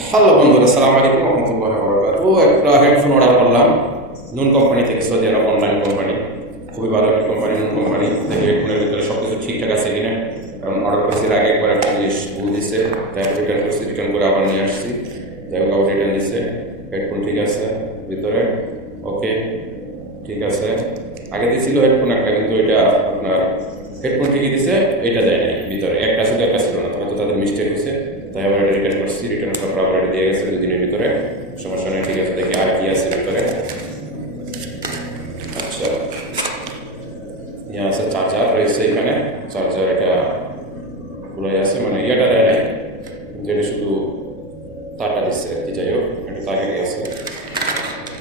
Hello বন্ধুরা, আসসালামু আলাইকুম রহমতুল্লাহি ওয়া বারাকাতুহু। একটা হেডফোন অর্ডার করলাম নুন কোম্পানি থেকে, সৌদি আরব অনলাইন কোম্পানি, খুবই ভালো একটা কোম্পানি নুন কোম্পানি। দেখি হেডফোনের ভিতরে সব কিছু ঠিকঠাক আছে কিনা, কারণ অর্ডার করেছি আগে একবার একটা জিনিস ভুল দিচ্ছে, তাই রিটার্ন করছি, রিটার্ন করে আবার নিয়ে আসছি, যাই হোক আবার রিটার্ন দিচ্ছে। হেডফোন ঠিক আছে ভিতরে, ওকে ঠিক আছে। আগে দিয়েছিল হেডফোন একটা, কিন্তু এটা আপনার হেডফোন ঠিকই দিছে, এটা দেয় নাই ভিতরে, একটা ছিল একটা ছিল না, হয়তো তাদের মিস্টেক হয়েছে, তাই আবার এটা রিটার্ন করছি। রিটার্ন করার পর আবার এটা দিয়ে গেছে 2 দিনের ভিতরে, সমস্যা নেই, ঠিক আছে। দেখি আর কি আছে ভিতরে। আচ্ছা, ইয়ে আছে, চার্জার রয়েছে এখানে, চার্জার এটা পুরাই আছে, মানে ইয়েটা দেয় নাই, যেটা শুধু তারটা দিচ্ছে আর কি। যাই হোক, এটা তাকে আছে,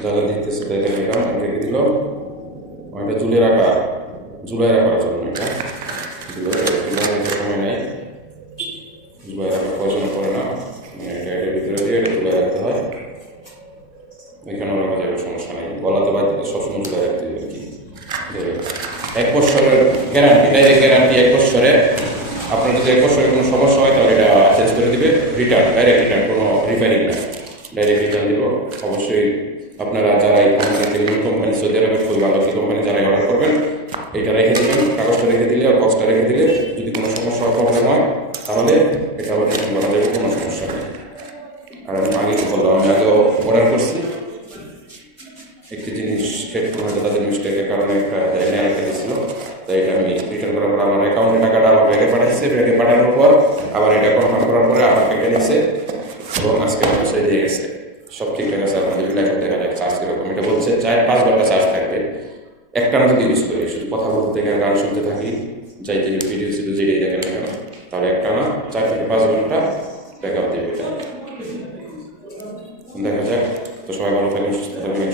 যারা দিতেছে তাদের এটা রেখে দিল, এটা ঝুলাই রাখার জন্য, এটা ঝুলানোর সময় নেই, ঝুলাই রাখার প্রয়োজন পড়ে না, মানে এটা এটার ভিতরে দিয়ে এটা ঝুলাই রাখতে হয়, এখানেও রাখা যাবে, সমস্যা নেই। গলাতে বাড়িতে সবসময় ঝুলাই রাখতে হবে আর কি। 1 বছরের গ্যারান্টি, ডাইরেক্ট গ্যারান্টি 1 বছরে। আপনার যদি 1 বছরের কোনো সমস্যা হয় তাহলে এটা চেঞ্জ করে দিবে, রিটার্ন, ডাইরেক্ট রিটার্ন, কোনো রিপেয়ারিং না, ডাইরেক্ট রিটার্ন দিব। অবশ্যই আপনারা যারা এই কোম্পানি সৌদি আরবের খুবই ভালো একটি কোম্পানি, যারা অর্ডার করবেন এটা রেখে দেবেন, কাগজটা রেখে দিলে আর বক্সটা রেখে দিলে, যদি কোনো সমস্যা প্রবলেম হয় তাহলে এটা আবার রিটার্ন করা যাবে, কোনো সমস্যা নেই। আর আমি আগে তো বললাম, আমি আগেও অর্ডার করছি একটি জিনিস, হেডফোন হয়তো তাদের মিস্টেকের কারণে একটা নেওয়া রেখে দিয়েছিল, তাই এটা আমি রিটার্ন করার পর আমার অ্যাকাউন্টে টাকাটা আমার ব্যাগে পাঠাচ্ছে, ব্যাগে পাঠানোর পর আবার এটা কনফার্ম করার পরে আমার ব্যাগে নিচ্ছে এবং আজকে পৌঁছে দিয়ে গেছে, সব ঠিকঠাক আছে। আপনাদের এখন দেখা যায় চার্জ কীরকম, এটা বলছে 4-5 ঘন্টা চার্জ থাকবে একটানা যদি ইউজ করি, শুধু কথা বলতে থেকে গান শুনতে থাকি, যাইতে ভিডিও ছিল যেটাই দেখেন না কেন, তাহলে একটানা 4 থেকে 5 ঘন্টা ব্যাকআপ দেবে এটা। দেখা যাক। তো সবাই ভালো থাকবেন, সুস্থ থাকবেন।